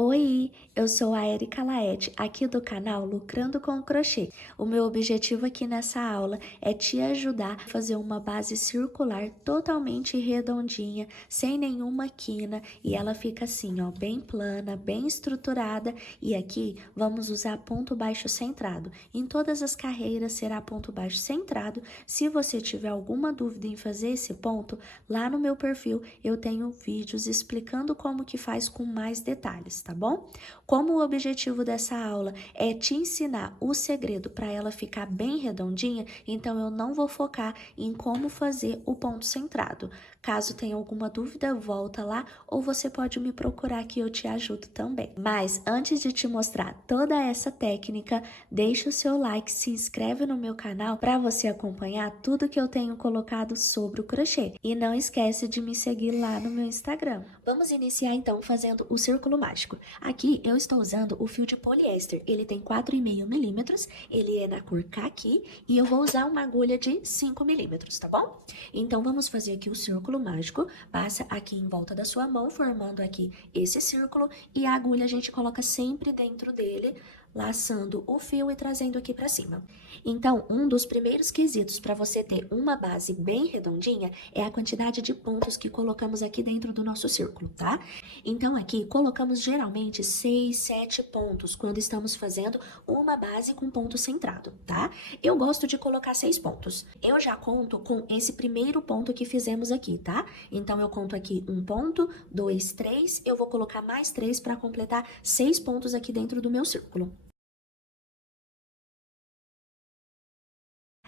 Oi, eu sou a Erika Laete, aqui do canal Lucrando com Crochê. O meu objetivo aqui nessa aula é te ajudar a fazer uma base circular totalmente redondinha, sem nenhuma quina, e ela fica assim, ó, bem plana, bem estruturada. E aqui vamos usar ponto baixo centrado. Em todas as carreiras será ponto baixo centrado. Se você tiver alguma dúvida em fazer esse ponto, lá no meu perfil eu tenho vídeos explicando como que faz com mais detalhes, tá bom? Como o objetivo dessa aula é te ensinar o segredo para ela ficar bem redondinha, então eu não vou focar em como fazer o ponto centrado. Caso tenha alguma dúvida, volta lá ou você pode me procurar que eu te ajudo também. Mas antes de te mostrar toda essa técnica, deixa o seu like, se inscreve no meu canal para você acompanhar tudo que eu tenho colocado sobre o crochê. E não esquece de me seguir lá no meu Instagram. Vamos iniciar então fazendo o círculo mágico. Aqui eu estou usando o fio de poliéster, ele tem 4,5 milímetros, ele é na cor caqui e eu vou usar uma agulha de 5 milímetros, tá bom? Então vamos fazer aqui o círculo mágico, passa aqui em volta da sua mão, formando aqui esse círculo, e a agulha a gente coloca sempre dentro dele, laçando o fio e trazendo aqui para cima. Então, um dos primeiros quesitos para você ter uma base bem redondinha é a quantidade de pontos que colocamos aqui dentro do nosso círculo, tá? Então, aqui colocamos geralmente 6, 7 pontos quando estamos fazendo uma base com ponto centrado, tá? Eu gosto de colocar 6 pontos. Eu já conto com esse primeiro ponto que fizemos aqui, tá? Então, eu conto aqui 1 ponto, 2, 3, eu vou colocar mais 3 para completar 6 pontos aqui dentro do meu círculo.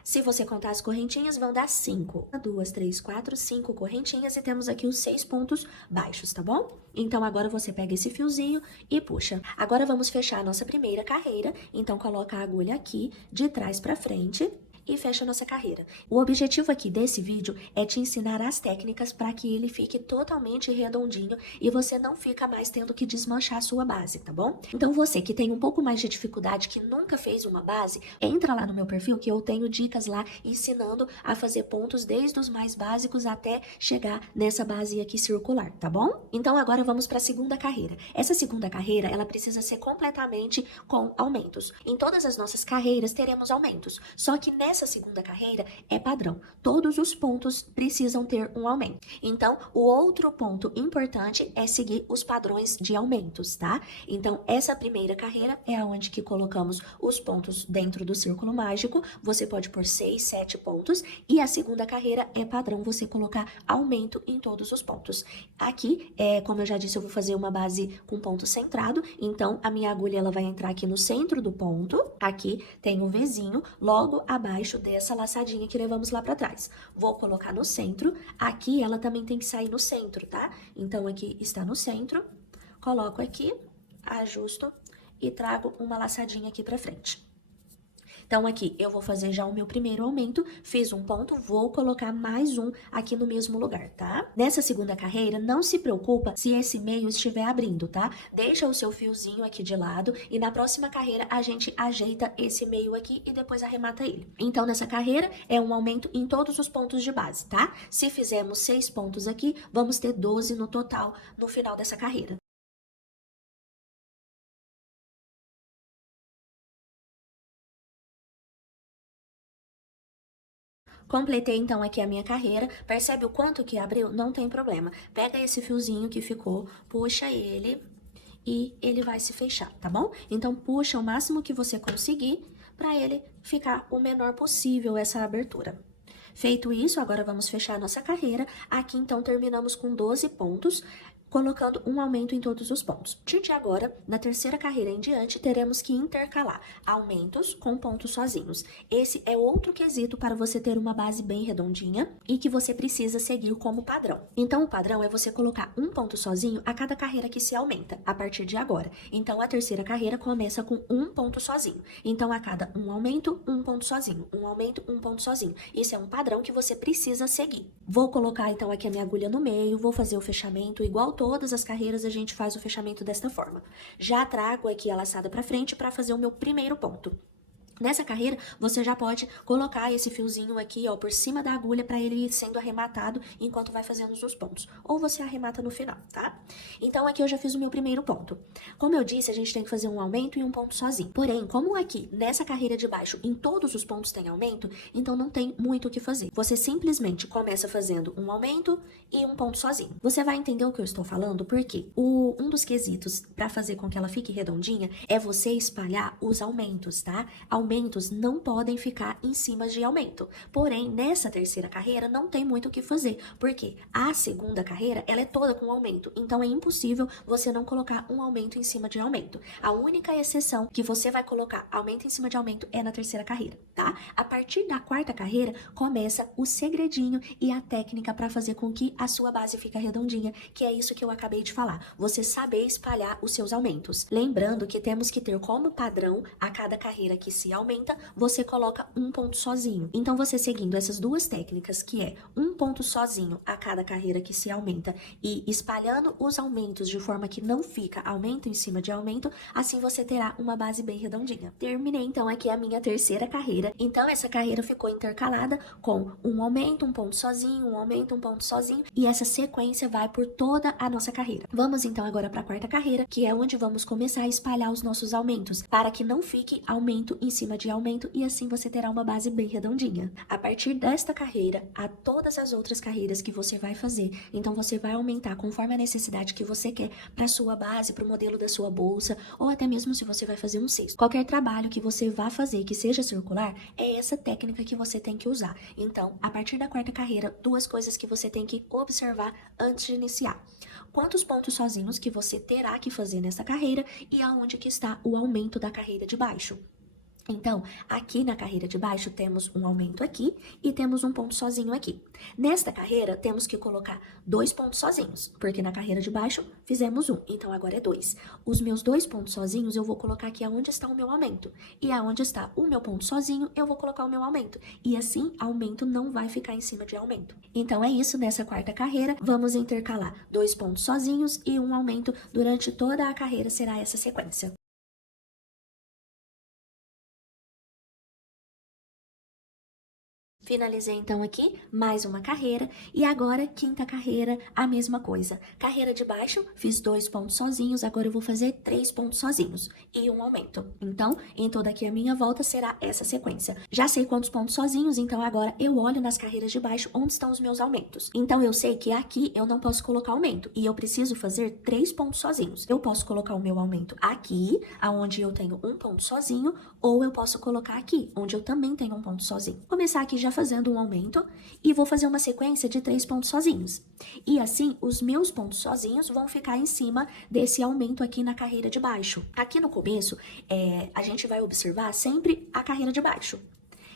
Se você contar as correntinhas, vão dar 5. 2, 3, 4, 5 correntinhas e temos aqui os 6 pontos baixos, tá bom? Então, agora você pega esse fiozinho e puxa. Agora, vamos fechar a nossa primeira carreira. Então, coloca a agulha aqui, de trás pra frente, e fecha a nossa carreira. O objetivo aqui desse vídeo é te ensinar as técnicas para que ele fique totalmente redondinho e você não fica mais tendo que desmanchar a sua base, tá bom? Então você que tem um pouco mais de dificuldade, que nunca fez uma base, entra lá no meu perfil que eu tenho dicas lá ensinando a fazer pontos desde os mais básicos até chegar nessa base aqui circular, tá bom? Então agora vamos para a segunda carreira. Essa segunda carreira, ela precisa ser completamente com aumentos. Em todas as nossas carreiras teremos aumentos, só que nessa segunda carreira é padrão. Todos os pontos precisam ter um aumento. Então, o outro ponto importante é seguir os padrões de aumentos, tá? Então, essa primeira carreira é onde que colocamos os pontos dentro do círculo mágico. Você pode pôr 6, 7 pontos. E a segunda carreira é padrão você colocar aumento em todos os pontos. Aqui, como eu já disse, eu vou fazer uma base com ponto centrado. Então, a minha agulha ela vai entrar aqui no centro do ponto. Aqui tem um Vzinho, logo abaixo dessa laçadinha que levamos lá pra trás. Vou colocar no centro. Aqui ela também tem que sair no centro, tá? Então, aqui está no centro. Coloco aqui, ajusto e trago uma laçadinha aqui pra frente. Então, aqui eu vou fazer já o meu primeiro aumento, fiz um ponto, vou colocar mais um aqui no mesmo lugar, tá? Nessa segunda carreira, não se preocupa se esse meio estiver abrindo, tá? Deixa o seu fiozinho aqui de lado e na próxima carreira a gente ajeita esse meio aqui e depois arremata ele. Então, nessa carreira é um aumento em todos os pontos de base, tá? Se fizermos 6 pontos aqui, vamos ter 12 no total no final dessa carreira. Completei então aqui a minha carreira, percebe o quanto que abriu? Não tem problema. Pega esse fiozinho que ficou, puxa ele e ele vai se fechar, tá bom? Então puxa o máximo que você conseguir para ele ficar o menor possível essa abertura. Feito isso, agora vamos fechar a nossa carreira. Aqui então terminamos com 12 pontos, colocando um aumento em todos os pontos. De agora, na terceira carreira em diante, teremos que intercalar aumentos com pontos sozinhos. Esse é outro quesito para você ter uma base bem redondinha e que você precisa seguir como padrão. Então, o padrão é você colocar um ponto sozinho a cada carreira que se aumenta, a partir de agora. Então, a terceira carreira começa com um ponto sozinho. Então, a cada um aumento, um ponto sozinho. Um aumento, um ponto sozinho. Isso é um padrão que você precisa seguir. Vou colocar, então, aqui a minha agulha no meio, vou fazer o fechamento igual todas as carreiras a gente faz o fechamento desta forma. Já trago aqui a laçada para frente para fazer o meu primeiro ponto. Nessa carreira, você já pode colocar esse fiozinho aqui, ó, por cima da agulha para ele ir sendo arrematado enquanto vai fazendo os pontos. Ou você arremata no final, tá? Então, aqui eu já fiz o meu primeiro ponto. Como eu disse, a gente tem que fazer um aumento e um ponto sozinho. Porém, como aqui, nessa carreira de baixo, em todos os pontos tem aumento, então não tem muito o que fazer. Você simplesmente começa fazendo um aumento e um ponto sozinho. Você vai entender o que eu estou falando, porque um dos quesitos para fazer com que ela fique redondinha é você espalhar os aumentos, tá? Aumentos não podem ficar em cima de aumento. Porém, nessa terceira carreira não tem muito o que fazer, porque a segunda carreira, ela é toda com aumento, então é impossível você não colocar um aumento em cima de aumento. A única exceção que você vai colocar aumento em cima de aumento é na terceira carreira, tá? A partir da quarta carreira, começa o segredinho e a técnica para fazer com que a sua base fique redondinha, que é isso que eu acabei de falar. Você saber espalhar os seus aumentos. Lembrando que temos que ter como padrão a cada carreira que se aumenta, você coloca um ponto sozinho. Então, você seguindo essas duas técnicas, que é um ponto sozinho a cada carreira que se aumenta e espalhando os aumentos de forma que não fica aumento em cima de aumento, assim você terá uma base bem redondinha. Terminei então aqui a minha terceira carreira. Então, essa carreira ficou intercalada com um aumento, um ponto sozinho, um aumento, um ponto sozinho, e essa sequência vai por toda a nossa carreira. Vamos então agora para a quarta carreira, que é onde vamos começar a espalhar os nossos aumentos, para que não fique aumento em cima de aumento, e assim você terá uma base bem redondinha. A partir desta carreira, a todas as outras carreiras que você vai fazer, então você vai aumentar conforme a necessidade que você quer para sua base, para o modelo da sua bolsa, ou até mesmo se você vai fazer um cesto. Qualquer trabalho que você vá fazer que seja circular, é essa técnica que você tem que usar. Então, a partir da quarta carreira, duas coisas que você tem que observar antes de iniciar. Quantos pontos sozinhos que você terá que fazer nessa carreira e aonde que está o aumento da carreira de baixo. Então, aqui na carreira de baixo temos um aumento aqui e temos um ponto sozinho aqui. Nesta carreira, temos que colocar 2 pontos sozinhos, porque na carreira de baixo fizemos 1, então agora é 2. Os meus 2 pontos sozinhos eu vou colocar aqui aonde está o meu aumento. E aonde está o meu ponto sozinho, eu vou colocar o meu aumento. E assim, aumento não vai ficar em cima de aumento. Então é isso, nessa quarta carreira, vamos intercalar 2 pontos sozinhos e um aumento durante toda a carreira, será essa sequência. Finalizei então aqui mais uma carreira e agora quinta carreira, a mesma coisa. Carreira de baixo, fiz 2 pontos sozinhos, agora eu vou fazer 3 pontos sozinhos e um aumento. Então, em toda aqui a minha volta será essa sequência. Já sei quantos pontos sozinhos, então agora eu olho nas carreiras de baixo onde estão os meus aumentos. Então eu sei que aqui eu não posso colocar aumento e eu preciso fazer 3 pontos sozinhos. Eu posso colocar o meu aumento aqui, aonde eu tenho um ponto sozinho, ou eu posso colocar aqui, onde eu também tenho um ponto sozinho. Começar aqui já fazendo um aumento e vou fazer uma sequência de 3 pontos sozinhos. E assim, os meus pontos sozinhos vão ficar em cima desse aumento aqui na carreira de baixo. Aqui no começo, a gente vai observar sempre a carreira de baixo,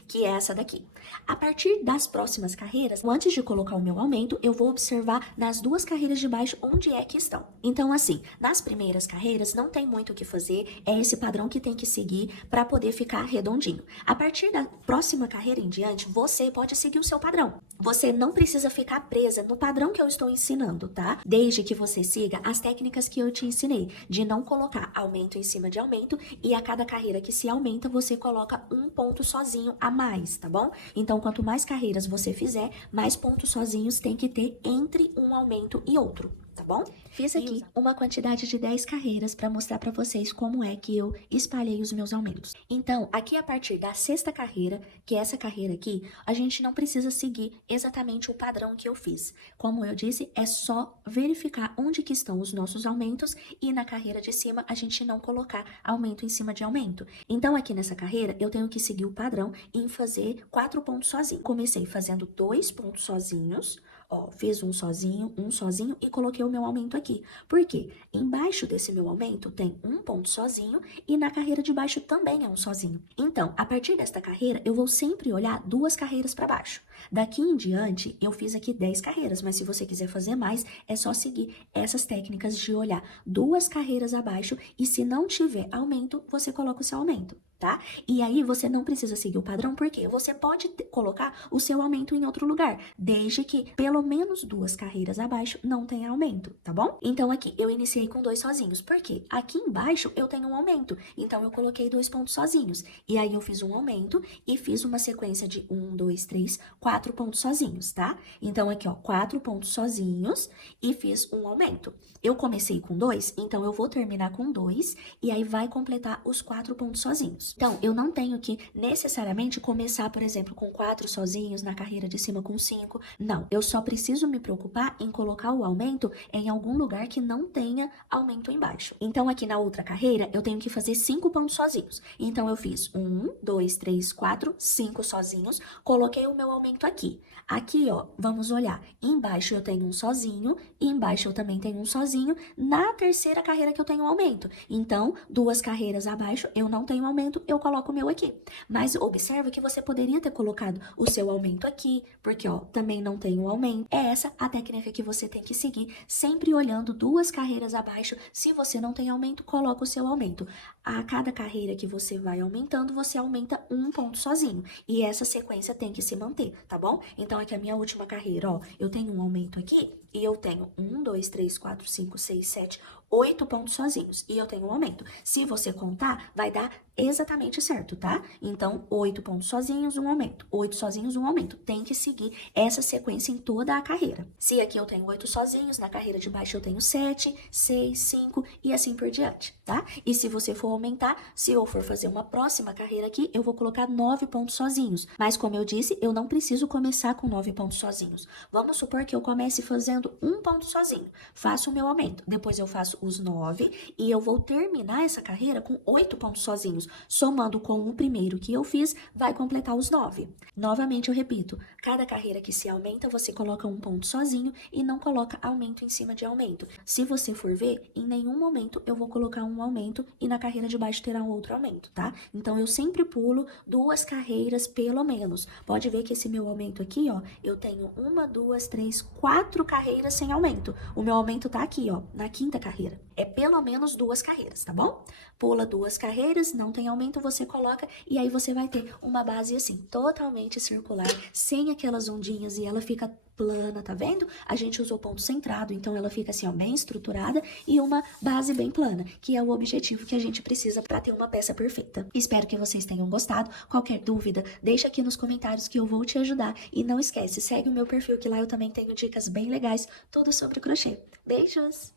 que é essa daqui. A partir das próximas carreiras, antes de colocar o meu aumento, eu vou observar nas duas carreiras de baixo onde é que estão. Então, assim, nas primeiras carreiras não tem muito o que fazer, é esse padrão que tem que seguir para poder ficar redondinho. A partir da próxima carreira em diante, você pode seguir o seu padrão. Você não precisa ficar presa no padrão que eu estou ensinando, tá? Desde que você siga as técnicas que eu te ensinei, de não colocar aumento em cima de aumento, e a cada carreira que se aumenta, você coloca um ponto sozinho a mais, tá bom? Então, quanto mais carreiras você fizer, mais pontos sozinhos tem que ter entre um aumento e outro, tá bom? Fiz aqui uma quantidade de 10 carreiras para mostrar para vocês como é que eu espalhei os meus aumentos. Então, aqui a partir da sexta carreira, que é essa carreira aqui, a gente não precisa seguir exatamente o padrão que eu fiz. Como eu disse, é só verificar onde que estão os nossos aumentos e na carreira de cima a gente não colocar aumento em cima de aumento. Então, aqui nessa carreira, eu tenho que seguir o padrão em fazer 4 pontos sozinho. Comecei fazendo 2 pontos sozinhos, ó, fiz um sozinho e coloquei o meu aumento aqui. Por quê? Embaixo desse meu aumento tem um ponto sozinho e na carreira de baixo também é um sozinho. Então, a partir desta carreira, eu vou sempre olhar 2 carreiras para baixo. Daqui em diante, eu fiz aqui 10 carreiras, mas se você quiser fazer mais, é só seguir essas técnicas de olhar 2 carreiras abaixo e se não tiver aumento, você coloca o seu aumento, tá? E aí você não precisa seguir o padrão, porque você pode colocar o seu aumento em outro lugar, desde que pelo menos 2 carreiras abaixo não tenha aumento, tá bom? Então aqui eu iniciei com 2 sozinhos, porque aqui embaixo eu tenho um aumento, então eu coloquei 2 pontos sozinhos. E aí eu fiz um aumento e fiz uma sequência de 1, 2, 3, 4 pontos sozinhos, tá? Então aqui, ó, 4 pontos sozinhos e fiz um aumento. Eu comecei com 2, então eu vou terminar com 2 e aí vai completar os 4 pontos sozinhos. Então, eu não tenho que necessariamente começar, por exemplo, com 4 sozinhos, na carreira de cima com 5. Não, eu só preciso me preocupar em colocar o aumento em algum lugar que não tenha aumento embaixo. Então, aqui na outra carreira, eu tenho que fazer 5 pontos sozinhos. Então, eu fiz 1, 2, 3, 4, 5 sozinhos, coloquei o meu aumento aqui. Aqui, ó, vamos olhar. Embaixo eu tenho um sozinho, e embaixo eu também tenho um sozinho. Na terceira carreira que eu tenho um aumento. Então, 2 carreiras abaixo eu não tenho aumento, eu coloco o meu aqui. Mas observa que você poderia ter colocado o seu aumento aqui, porque, ó, também não tem um aumento. É essa a técnica que você tem que seguir, sempre olhando 2 carreiras abaixo. Se você não tem aumento, coloca o seu aumento. A cada carreira que você vai aumentando, você aumenta 1 ponto sozinho. E essa sequência tem que se manter, tá bom? Então, aqui a minha última carreira, ó, eu tenho um aumento aqui e eu tenho 1, 2, 3, 4, 5, 6, 7, 8 pontos sozinhos. E eu tenho um aumento. Se você contar, vai dar exatamente certo, tá? Então, 8 pontos sozinhos, um aumento. 8 sozinhos, um aumento. Tem que seguir essa sequência em toda a carreira. Se aqui eu tenho 8 sozinhos, na carreira de baixo eu tenho 7, 6, 5 e assim por diante, tá? E se você for aumentar, se eu for fazer uma próxima carreira aqui, eu vou colocar 9 pontos sozinhos. Mas como eu disse, eu não preciso começar com 9 pontos sozinhos. Vamos supor que eu comece fazendo um ponto sozinho. Faço o meu aumento. Depois eu faço os 9 e eu vou terminar essa carreira com 8 pontos sozinhos. Somando com o primeiro que eu fiz, vai completar os 9. Novamente eu repito, cada carreira que se aumenta, você coloca um ponto sozinho e não coloca aumento em cima de aumento. Se você for ver, em nenhum momento eu vou colocar um aumento e na carreira de baixo terá um outro aumento, tá? Então eu sempre pulo 2 carreiras pelo menos. Pode ver que esse meu aumento aqui, ó, eu tenho 1, 2, 3, 4 carreiras sem aumento. O meu aumento tá aqui, ó, na 5ª carreira. É pelo menos 2 carreiras, tá bom? Pula 2 carreiras, não tem aumento, você coloca e aí você vai ter uma base assim, totalmente circular, sem aquelas ondinhas e ela fica plana, tá vendo? A gente usou ponto centrado, então ela fica assim, ó, bem estruturada e uma base bem plana, que é o objetivo que a gente precisa para ter uma peça perfeita. Espero que vocês tenham gostado. Qualquer dúvida, deixa aqui nos comentários que eu vou te ajudar. E não esquece, segue o meu perfil que lá eu também tenho dicas bem legais, tudo sobre crochê. Beijos!